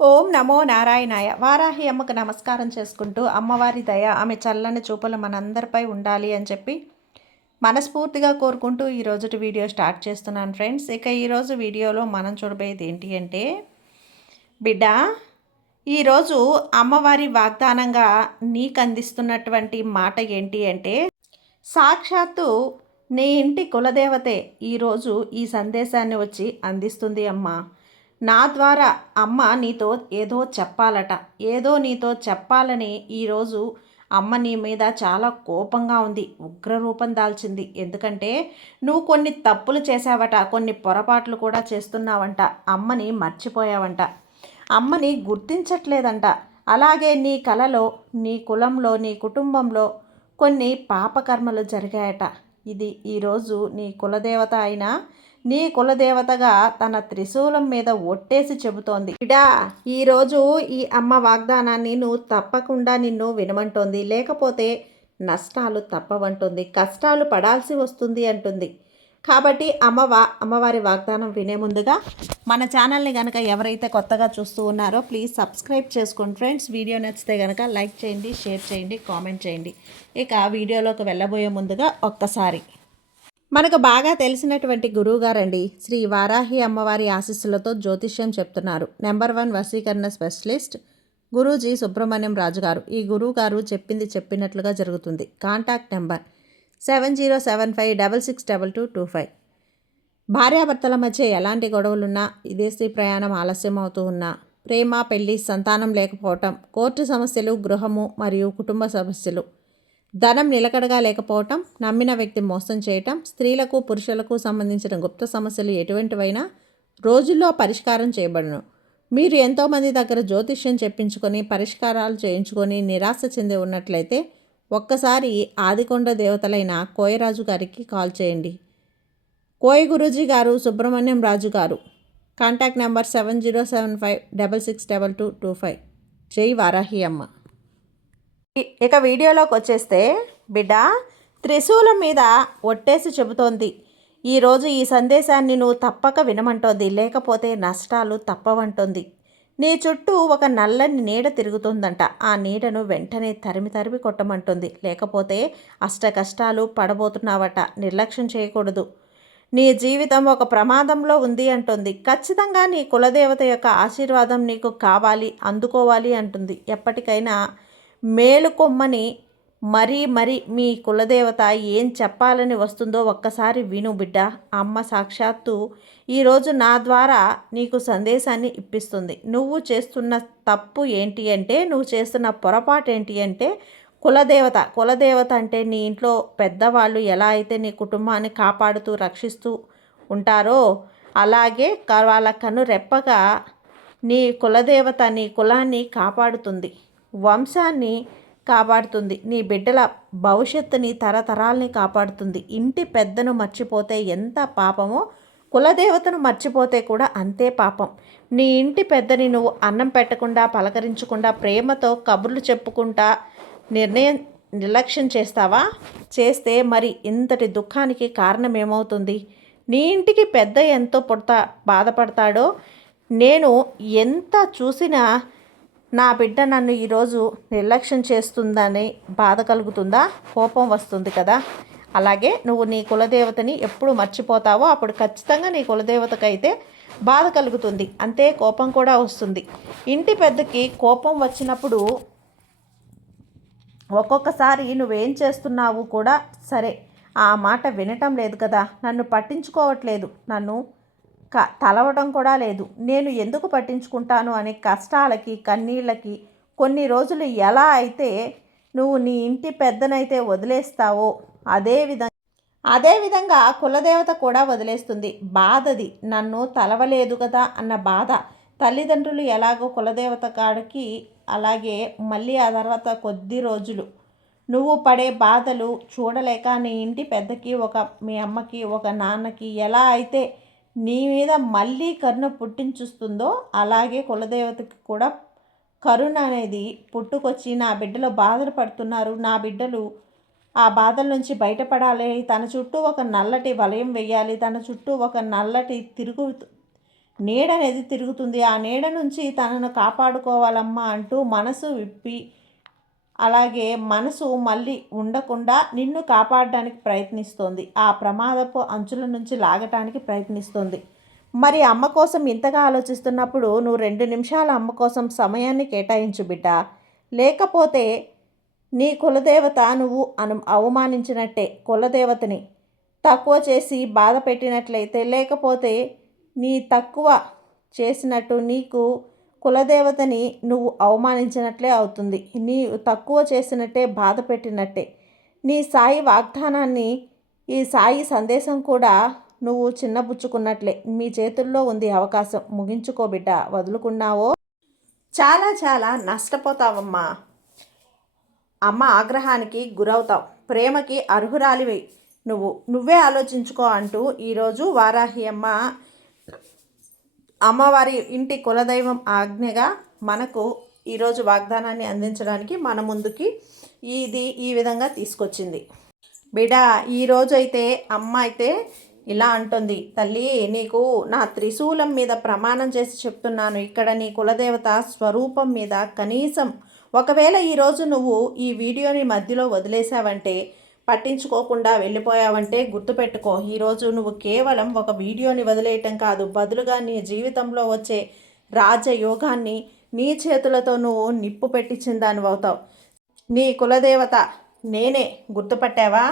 ఓం నమో నారాయణాయ. వారాహి అమ్మకు నమస్కారం చేసుకుంటూ అమ్మవారి దయ ఆమె చల్లని చూపులు మనందరిపై ఉండాలి అని చెప్పి మనస్ఫూర్తిగా కోరుకుంటూ ఈరోజుటి వీడియో స్టార్ట్ చేస్తున్నాను ఫ్రెండ్స్. ఇక ఈరోజు వీడియోలో మనం చూడబోయేది ఏంటి అంటే బిడ్డ ఈరోజు అమ్మవారి వాగ్దానంగా నీకు అందిస్తున్నటువంటి మాట ఏంటి అంటే సాక్షాత్తు నీ ఇంటి కులదేవతే ఈరోజు ఈ సందేశాన్ని వచ్చి అందిస్తుంది అమ్మ. నా ద్వారా అమ్మ నీతో ఏదో చెప్పాలట. ఏదో నీతో చెప్పాలని ఈరోజు అమ్మ నీ మీద చాలా కోపంగా ఉంది. ఉగ్రరూపం దాల్చింది. ఎందుకంటే నువ్వు కొన్ని తప్పులు చేశావట కొన్ని పొరపాట్లు కూడా చేస్తున్నావంట. అమ్మని మర్చిపోయావంట. అమ్మని గుర్తించట్లేదంట. అలాగే నీ కలలో నీ కులంలో నీ కుటుంబంలో కొన్ని పాపకర్మలు జరిగాయట. ఇది ఈరోజు నీ కులదేవత అయిన నీ కులదేవతగా తన త్రిశూలం మీద ఒట్టేసి చెబుతోంది. ఇడా ఈరోజు ఈ అమ్మ వాగ్దానాన్ని నువ్వు తప్పకుండా నిన్ను వినమంటోంది. లేకపోతే నష్టాలు తప్పవంటుంది. కష్టాలు పడాల్సి వస్తుంది అంటుంది. కాబట్టి అమ్మ అమ్మవారి వాగ్దానం వినే ముందుగా మన ఛానల్ని కనుక ఎవరైతే కొత్తగా చూస్తూ ఉన్నారో ప్లీజ్ సబ్స్క్రైబ్ చేసుకోండి ఫ్రెండ్స్ వీడియో నచ్చితే కనుక లైక్ చేయండి షేర్ చేయండి కామెంట్ చేయండి. ఇక వీడియోలోకి వెళ్ళబోయే ముందుగా ఒక్కసారి. మనకు బాగా తెలిసినటువంటి గురువుగారండి శ్రీ వారాహి అమ్మవారి ఆశీస్సులతో జ్యోతిష్యం చెప్తున్నారు. నెంబర్ వన్ వశీకరణ స్పెషలిస్ట్ గురూజీ సుబ్రహ్మణ్యం రాజు గారు ఈ గురువు గారు చెప్పింది చెప్పినట్లుగా జరుగుతుంది. Contact number seven zero seven five double six double two two five భార్యాభర్తల మధ్య ఎలాంటి గొడవలున్నా విదేశీ ప్రయాణం ఆలస్యం అవుతూ ఉన్నా ప్రేమ పెళ్ళి సంతానం లేకపోవటం కోర్టు సమస్యలు గృహము మరియు కుటుంబ సమస్యలు ధనం నిలకడగా లేకపోవటం నమ్మిన వ్యక్తి మోసం చేయటం స్త్రీలకు పురుషులకు సంబంధించిన గుప్త సమస్యలు ఎటువంటివైనా రోజుల్లో పరిష్కారం చేయబడును. మీరు ఎంతోమంది దగ్గర జ్యోతిష్యం చెప్పించుకొని పరిష్కారాలు చేయించుకొని నిరాశ చెంది ఉన్నట్లయితే ఒక్కసారి ఆదికొండ దేవతలైన కోయరాజు గారికి కాల్ చేయండి. కోయ Guruji garu Subrahmanyam Raju garu. Contact number seven zero seven five double six double two two five. జై వారాహి అమ్మ. ఇక వీడియోలోకి వచ్చేస్తే బిడ్డ త్రిశూలం మీద ఒట్టేసి చెబుతోంది. ఈరోజు ఈ సందేశాన్ని నువ్వు తప్పక వినమంటోంది లేకపోతే నష్టాలు తప్పవంటోంది. నీ చుట్టూ ఒక నల్లని నీడ తిరుగుతుందంట. ఆ నీడను వెంటనే తరిమి తరిమి కొట్టమంటుంది. లేకపోతే అష్ట కష్టాలు పడబోతున్నావట నిర్లక్ష్యం చేయకూడదు. నీ జీవితం ఒక ప్రమాదంలో ఉంది అంటుంది. ఖచ్చితంగా నీ కులదేవత యొక్క ఆశీర్వాదం నీకు కావాలి అందుకోవాలి అంటుంది. ఎప్పటికైనా మేలుకొమ్మని మరీ మరి మీ కులదేవత ఏం చెప్పాలని వస్తుందో ఒక్కసారి విను బిడ్డ. అమ్మ సాక్షాత్తు ఈరోజు నా ద్వారా నీకు సందేశాన్ని ఇప్పిస్తుంది. నువ్వు చేస్తున్న తప్పు ఏంటి అంటే నువ్వు చేస్తున్న పొరపాటు ఏంటి అంటే కులదేవత కులదేవత అంటే నీ ఇంట్లో పెద్దవాళ్ళు ఎలా అయితే నీ కుటుంబాన్ని కాపాడుతూ రక్షిస్తూ ఉంటారో అలాగే వాళ్ళ కను రెప్పగా నీ కులదేవత నీ కులాన్ని కాపాడుతుంది. వంశాన్ని కాపాడుతుంది. నీ బిడ్డల భవిష్యత్తుని తరతరాల్ని కాపాడుతుంది. ఇంటి పెద్దను మర్చిపోతే ఎంత పాపమో కులదేవతను మర్చిపోతే కూడా అంతే పాపం. నీ ఇంటి పెద్దని నువ్వు అన్నం పెట్టకుండా పలకరించకుండా ప్రేమతో కబుర్లు చెప్పుకుంటా నిర్ణయం నిర్లక్ష్యం చేస్తావా? చేస్తే మరి ఇంతటి దుఃఖానికి కారణం ఏమవుతుంది నీ ఇంటికి పెద్ద ఎంతో పుడతా బాధపడతాడో? నేను ఎంత చూసినా నా బిడ్డ నన్ను ఈరోజు నిర్లక్ష్యం చేస్తుందని బాధ కలుగుతుందా? కోపం వస్తుంది కదా. అలాగే నువ్వు నీ కులదేవతని ఎప్పుడు మర్చిపోతావో అప్పుడు ఖచ్చితంగా నీ కులదేవతకైతే బాధ కలుగుతుంది. అంతే కోపం కూడా వస్తుంది. ఇంటి పెద్దకి కోపం వచ్చినప్పుడు ఒక్కొక్కసారి నువ్వేం చేస్తున్నావు కూడా సరే. ఆ మాట వినటం లేదు కదా. నన్ను పట్టించుకోవట్లేదు. నన్ను క తలవడం కూడా లేదు. నేను ఎందుకు పట్టించుకుంటాను అనే కష్టాలకి కన్నీళ్ళకి కొన్ని రోజులు ఎలా అయితే నువ్వు నీ ఇంటి పెద్దనైతే వదిలేస్తావో అదే విధంగా అదేవిధంగా కులదేవత కూడా వదిలేస్తుంది. బాధది. నన్ను తలవలేదు కదా అన్న బాధ. తల్లిదండ్రులు ఎలాగో కులదేవత కాడికి అలాగే మళ్ళీ ఆ తర్వాత కొద్ది రోజులు. నువ్వు పడే బాధలు చూడలేక నీ ఇంటి పెద్దకి ఒక మీ అమ్మకి ఒక నాన్నకి ఎలా అయితే నీ మీద మళ్ళీ కరుణ పుట్టించుస్తుందో అలాగే కులదేవతకి కూడా కరుణ అనేది పుట్టుకొచ్చి నా బిడ్డలో బాధలు పడుతున్నారు. నా బిడ్డలు ఆ బాధల నుంచి బయటపడాలి. తన చుట్టూ ఒక నల్లటి వలయం వేయాలి. తన చుట్టూ ఒక నల్లటి తిరుగు నీడ అనేది తిరుగుతుంది. ఆ నీడ నుంచి తనను కాపాడుకోవాలమ్మా అంటూ మనసు విప్పి అలాగే మనసు మళ్ళీ ఉండకుండా నిన్ను కాపాడడానికి ప్రయత్నిస్తోంది. ఆ ప్రమాదపు అంచుల నుంచి లాగటానికి ప్రయత్నిస్తోంది. మరి అమ్మ కోసం ఇంతగా ఆలోచిస్తున్నప్పుడు నువ్వు రెండు నిమిషాల అమ్మ కోసం సమయాన్ని కేటాయించు బిడ్డ. లేకపోతే నీ కులదేవత నువ్వు అను అవమానించినట్టే కులదేవతని. తక్కువ చేసి బాధ పెట్టినట్లయితే లేకపోతే నీ తక్కువ చేసినట్టు నీకు కులదేవతని నువ్వు అవమానించినట్లే అవుతుంది. నీ తక్కువ చేసినట్టే బాధ పెట్టినట్టే. నీ సాయి వాగ్దానాన్ని ఈ సాయి సందేశం కూడా నువ్వు చిన్నపుచ్చుకున్నట్లే మీ చేతుల్లో ఉంది అవకాశం. ముగించుకో బిడ్డ. వదులుకున్నావో? చాలా చాలా నష్టపోతావమ్మా. అమ్మ ఆగ్రహానికి గురవుతావు. ప్రేమకి అర్హురాలివి నువ్వు. నువ్వే ఆలోచించుకో అంటూ ఈరోజు వారాహి అమ్మ అమ్మవారి ఇంటి కులదైవం ఆజ్ఞగా మనకు ఈరోజు వాగ్దానాన్ని అందించడానికి మన ముందుకి ఇది ఈ విధంగా తీసుకొచ్చింది. బిడ ఈరోజు అయితే అమ్మ అయితే ఇలా అంటుంది. తల్లి నీకు నా త్రిశూలం మీద ప్రమాణం చేసి చెప్తున్నాను. ఇక్కడ నీ కులదేవత స్వరూపం మీద కనీసం ఒకవేళ ఈరోజు నువ్వు ఈ వీడియోని మధ్యలో వదిలేసావంటే పట్టించుకోకుండా వెళ్ళిపోయావంటే గుర్తుపెట్టుకో. ఈరోజు నువ్వు కేవలం ఒక వీడియోని వదిలేయటం కాదు బదులుగా నీ జీవితంలో వచ్చే రాజయోగాన్ని నీ చేతులతో నువ్వు నిప్పు పెట్టించిన దానివి అవుతావు. నీ కులదేవత నేనే గుర్తుపట్టావా?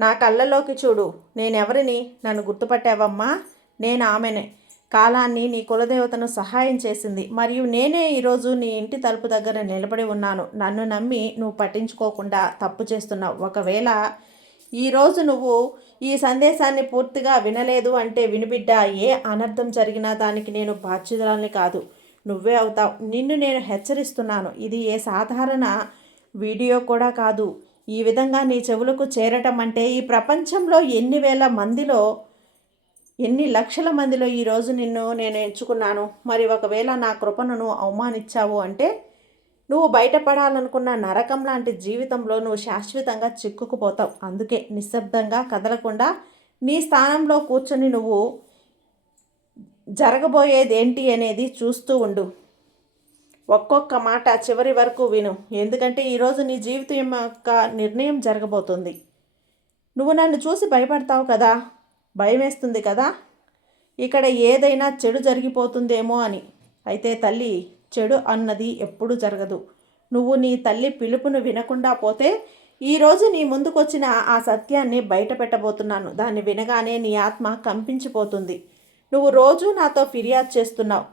నా కళ్ళలోకి చూడు. నేనెవరిని నన్ను గుర్తుపట్టావమ్మా? నేను ఆమెనే. కాలాన్ని నీ కులదేవతను సహాయం చేసింది. మరియు నేనే ఈరోజు నీ ఇంటి తలుపు దగ్గర నిలబడి ఉన్నాను. నన్ను నమ్మి నువ్వు పట్టించుకోకుండా తప్పు చేస్తున్నావు. ఒకవేళ ఈరోజు నువ్వు ఈ సందేశాన్ని పూర్తిగా వినలేదు అంటే వినిబిడ్డ ఏ అనర్థం జరిగినా దానికి నేను బాధ్యురాలని కాదు. నువ్వే అవుతావు. నిన్ను నేను హెచ్చరిస్తున్నాను. ఇది ఏ సాధారణ వీడియో కూడా కాదు. ఈ విధంగా నీ చెవులకు చేరటం అంటే ఈ ప్రపంచంలో ఎన్ని వేల మందిలో ఎన్ని లక్షల మందిలో ఈరోజు నిన్ను నేను ఎంచుకున్నాను? మరి ఒకవేళ నా కృపను నువ్వు అవమానించావు అంటే నువ్వు బయటపడాలనుకున్న నరకం లాంటి జీవితంలో నువ్వు శాశ్వతంగా చిక్కుకుపోతావు. అందుకే నిశ్శబ్దంగా కదలకుండా నీ స్థానంలో కూర్చొని నువ్వు జరగబోయేది ఏంటి అనేది చూస్తూ ఉండు. ఒక్కొక్క మాట చివరి వరకు విను. ఎందుకంటే ఈరోజు నీ జీవితం యొక్క నిర్ణయం జరగబోతుంది. నువ్వు నన్ను చూసి భయపడతావు కదా? భయం వేస్తుంది కదా? ఇక్కడ ఏదైనా చెడు జరిగిపోతుందేమో అని. అయితే తల్లి చెడు అన్నది ఎప్పుడు జరగదు. నువ్వు నీ తల్లి పిలుపును వినకుండా పోతే ఈరోజు నీ ముందుకొచ్చిన ఆ సత్యాన్ని బయట పెట్టబోతున్నాను దాన్ని వినగానే నీ ఆత్మ కంపించిపోతుంది. నువ్వు రోజు నాతో ఫిర్యాదు చేస్తున్నావు.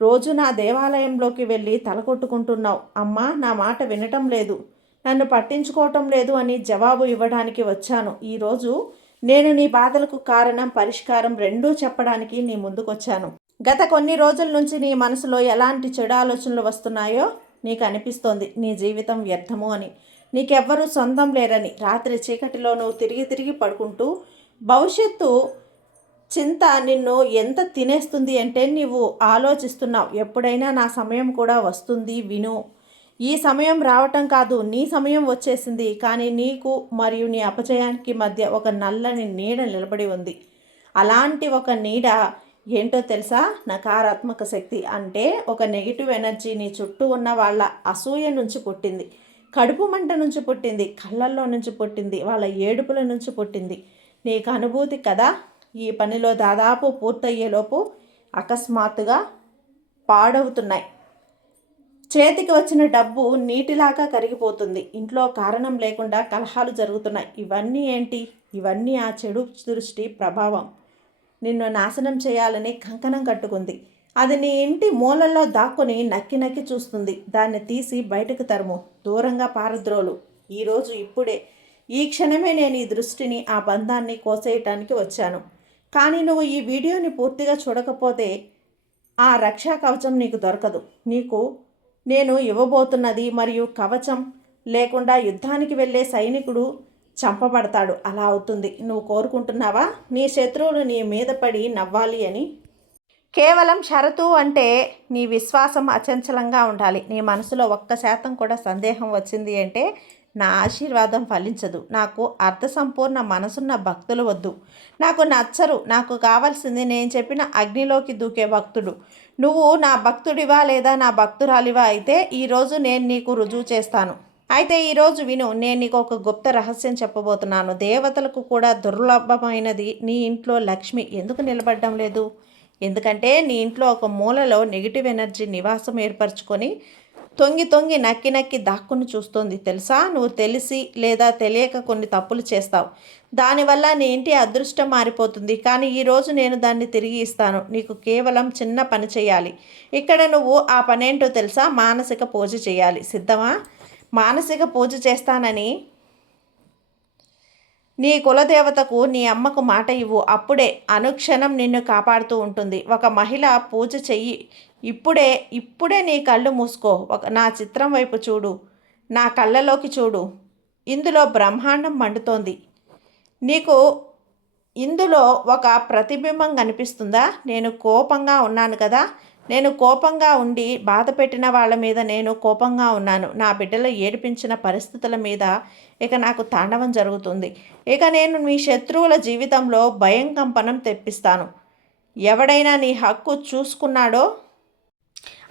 రోజు నా దేవాలయంలోకి వెళ్ళి తలకొట్టుకుంటున్నావు. అమ్మా నా మాట వినటం లేదు. నన్ను పట్టించుకోవటం లేదు అని జవాబు ఇవ్వడానికి వచ్చాను. ఈరోజు నేను నీ బాధలకు కారణం పరిష్కారం రెండూ చెప్పడానికి నీ ముందుకొచ్చాను. గత కొన్ని రోజుల నుంచి నీ మనసులో ఎలాంటి చెడు ఆలోచనలు వస్తున్నాయో నీకు అనిపిస్తోంది. నీ జీవితం వ్యర్థము అని. నీకెవ్వరూ సొంతం లేరని. రాత్రి చీకటిలో నువ్వు తిరిగి తిరిగి పడుకుంటూ భవిష్యత్తు చింత నిన్ను ఎంత తినేస్తుంది అంటే నీవు ఆలోచిస్తున్నావు. ఎప్పుడైనా నా సమయం కూడా వస్తుంది విను. ఈ సమయం రావటం కాదు నీ సమయం వచ్చేసింది. కానీ నీకు మరియు నీ అపజయానికి మధ్య ఒక నల్లని నీడ నిలబడి ఉంది. అలాంటి ఒక నీడ ఏంటో తెలుసా? నకారాత్మక శక్తి. అంటే ఒక నెగిటివ్ ఎనర్జీ నీ చుట్టూ ఉన్న వాళ్ళ అసూయ నుంచి పుట్టింది. కడుపు మంట నుంచి పుట్టింది. కళ్ళల్లో నుంచి పుట్టింది. వాళ్ళ ఏడుపుల నుంచి పుట్టింది. నీకు అనుభూతి కదా? ఈ పనిలో దాదాపు పూర్తయ్యేలోపు అకస్మాత్తుగా పాడవుతున్నాయి. చేతికి వచ్చిన డబ్బు నీటిలాగా కరిగిపోతుంది. ఇంట్లో కారణం లేకుండా కలహాలు జరుగుతున్నాయి. ఇవన్నీ ఏంటి? ఇవన్నీ ఆ చెడు దృష్టి ప్రభావం. నిన్ను నాశనం చేయాలని కంకణం కట్టుకుంది. అది నీ ఇంటి మూలల్లో దాక్కుని నక్కి నక్కి చూస్తుంది. దాన్ని తీసి బయటకు తరుము. దూరంగా పారద్రోలు. ఈరోజు ఇప్పుడే. ఈ క్షణమే నేను ఈ దృష్టిని ఆ బంధాన్ని కోసేయటానికి వచ్చాను. కానీ నువ్వు ఈ వీడియోని పూర్తిగా చూడకపోతే ఆ రక్షా కవచం నీకు దొరకదు. నీకు నేను ఇవ్వబోతున్నది మరియు కవచం లేకుండా యుద్ధానికి వెళ్ళే సైనికుడు చంపబడతాడు. అలా అవుతుంది. నువ్వు కోరుకుంటున్నావా? నీ శత్రువులు నీ మీద పడి నవ్వాలి అని. కేవలం షరతు అంటే నీ విశ్వాసం అచంచలంగా ఉండాలి. నీ మనసులో ఒక్క శాతం కూడా సందేహం వచ్చింది అంటే నా ఆశీర్వాదం ఫలించదు. నాకు అర్థసంపూర్ణ మనసున్న భక్తులు వద్దు. నాకు నచ్చరు. నాకు కావాల్సింది నేను చెప్పిన అగ్నిలోకి దూకే భక్తుడు. నువ్వు నా భక్తుడివా లేదా నా భక్తురాలివా అయితే ఈరోజు నేను నీకు రుజువు చేస్తాను. అయితే ఈరోజు విను నేను నీకు ఒక గుప్త రహస్యం చెప్పబోతున్నాను. దేవతలకు కూడా దుర్లభమైనది నీ ఇంట్లో లక్ష్మి. ఎందుకు నిలబడడం లేదు? ఎందుకంటే నీ ఇంట్లో ఒక మూలలో నెగిటివ్ ఎనర్జీ నివాసం ఏర్పరచుకొని తొంగి తొంగి నక్కి నక్కి దాక్కుని చూస్తోంది. తెలుసా? నువ్వు తెలిసి లేదా తెలియక కొన్ని తప్పులు చేస్తావు. దానివల్ల నీ ఇంటి అదృష్టం మారిపోతుంది. కానీ ఈరోజు నేను దాన్ని తిరిగి ఇస్తాను. నీకు కేవలం చిన్న పని చేయాలి. ఇక్కడ నువ్వు ఆ పనేంటో తెలుసా? మానసిక పూజ చేయాలి. సిద్ధమా? మానసిక పూజ చేస్తానని నీ కులదేవతకు నీ అమ్మకు మాట ఇవ్వు. అప్పుడే అనుక్షణం నిన్ను కాపాడుతూ ఉంటుంది. ఒక మహిళ పూజ చెయ్యి ఇప్పుడే ఇప్పుడే నీ కళ్ళు మూసుకో. ఒక నా చిత్రం వైపు చూడు. నా కళ్ళలోకి చూడు. ఇందులో బ్రహ్మాండం మండుతోంది. నీకు ఇందులో ఒక ప్రతిబింబం కనిపిస్తుందా? నేను కోపంగా ఉన్నాను కదా. నేను కోపంగా ఉండి బాధ పెట్టిన వాళ్ళ మీద నేను కోపంగా ఉన్నాను. నా బిడ్డలు ఏడిపించిన పరిస్థితుల మీద ఇక నాకు తాండవం జరుగుతుంది. ఇక నేను మీ శత్రువుల జీవితంలో భయం కంపనం తెప్పిస్తాను. ఎవడైనా నీ హక్కు చూసుకున్నాడో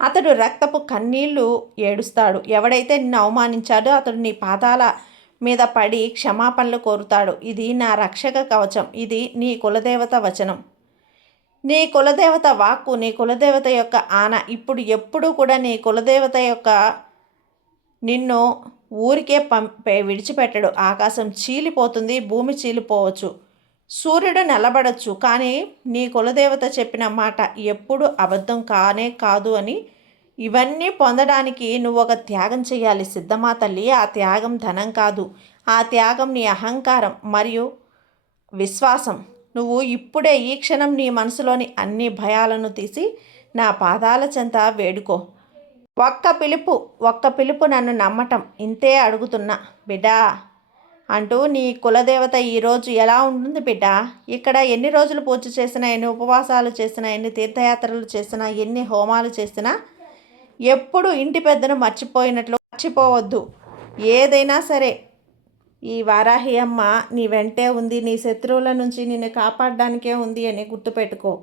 అతడు రక్తపు కన్నీళ్ళు ఏడుస్తాడు. ఎవడైతే నిన్ను అవమానించాడో అతడు నీ పాదాల మీద పడి క్షమాపణలు కోరుతాడు. ఇది నా రక్షక కవచం. ఇది నీ కులదేవత వచనం. నీ కులదేవత వాక్కు నీ కులదేవత యొక్క ఆన. ఇప్పుడు ఎప్పుడూ కూడా నీ కులదేవత యొక్క నిన్ను ఊరికే పంపే విడిచిపెట్టడు. ఆకాశం చీలిపోతుంది భూమి చీలిపోవచ్చు. సూర్యుడు నిలబడచ్చు కానీ నీ కులదేవత చెప్పిన మాట ఎప్పుడు అబద్ధం కానే కాదు అని ఇవన్నీ పొందడానికి నువ్వు ఒక త్యాగం చేయాలి సిద్ధమా తల్లి? ఆ త్యాగం ధనం కాదు. ఆ త్యాగం నీ అహంకారం మరియు విశ్వాసం. నువ్వు ఇప్పుడే ఈ క్షణం నీ మనసులోని అన్ని భయాలను తీసి నా పాదాల చెంత వేడుకో. ఒక్క పిలుపు ఒక్క పిలుపు నన్ను నమ్మటం ఇంతే అడుగుతున్నా. బిడ్డా అంటూ నీ కులదేవత ఈరోజు ఎలా ఉంటుంది బిడ్డ? ఇక్కడ ఎన్ని రోజులు పూజ చేసినా ఎన్ని ఉపవాసాలు చేసినా ఎన్ని తీర్థయాత్రలు చేసినా ఎన్ని హోమాలు చేసినా ఎప్పుడు ఇంటి పెద్దను మర్చిపోయినట్లు మర్చిపోవద్దు. ఏదైనా సరే ఈ వారాహి అమ్మ నీ వెంటే ఉంది నీ శత్రువుల నుంచి నిన్ను కాపాడడానికే ఉంది అని గుర్తుపెట్టుకో.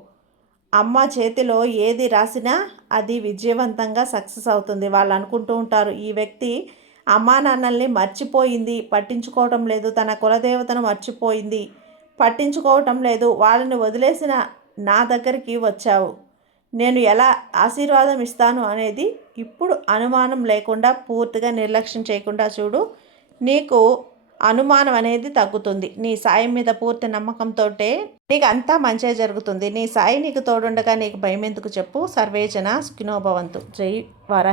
అమ్మ చేతిలో ఏది రాసినా అది విజయవంతంగా సక్సెస్ అవుతుంది. వాళ్ళు అనుకుంటూ ఉంటారు ఈ వ్యక్తి అమ్మా నాన్నల్ని మర్చిపోయింది. పట్టించుకోవటం లేదు. తన కులదేవతను మర్చిపోయింది. పట్టించుకోవటం లేదు. వాళ్ళని వదిలేసిన నా దగ్గరికి వచ్చావు. నేను ఎలా ఆశీర్వాదం ఇస్తాను అనేది ఇప్పుడు అనుమానం లేకుండా పూర్తిగా నిర్లక్ష్యం చేయకుండా చూడు. నీకు అనుమానం అనేది తగ్గుతుంది. నీ సాయం మీద పూర్తి నమ్మకంతో నీకు అంతా మంచిగా జరుగుతుంది. నీ సాయి నీకు తోడుండగా నీకు భయం ఎందుకు చెప్పు. సర్వేజన స్కినోభవంతు జై వారా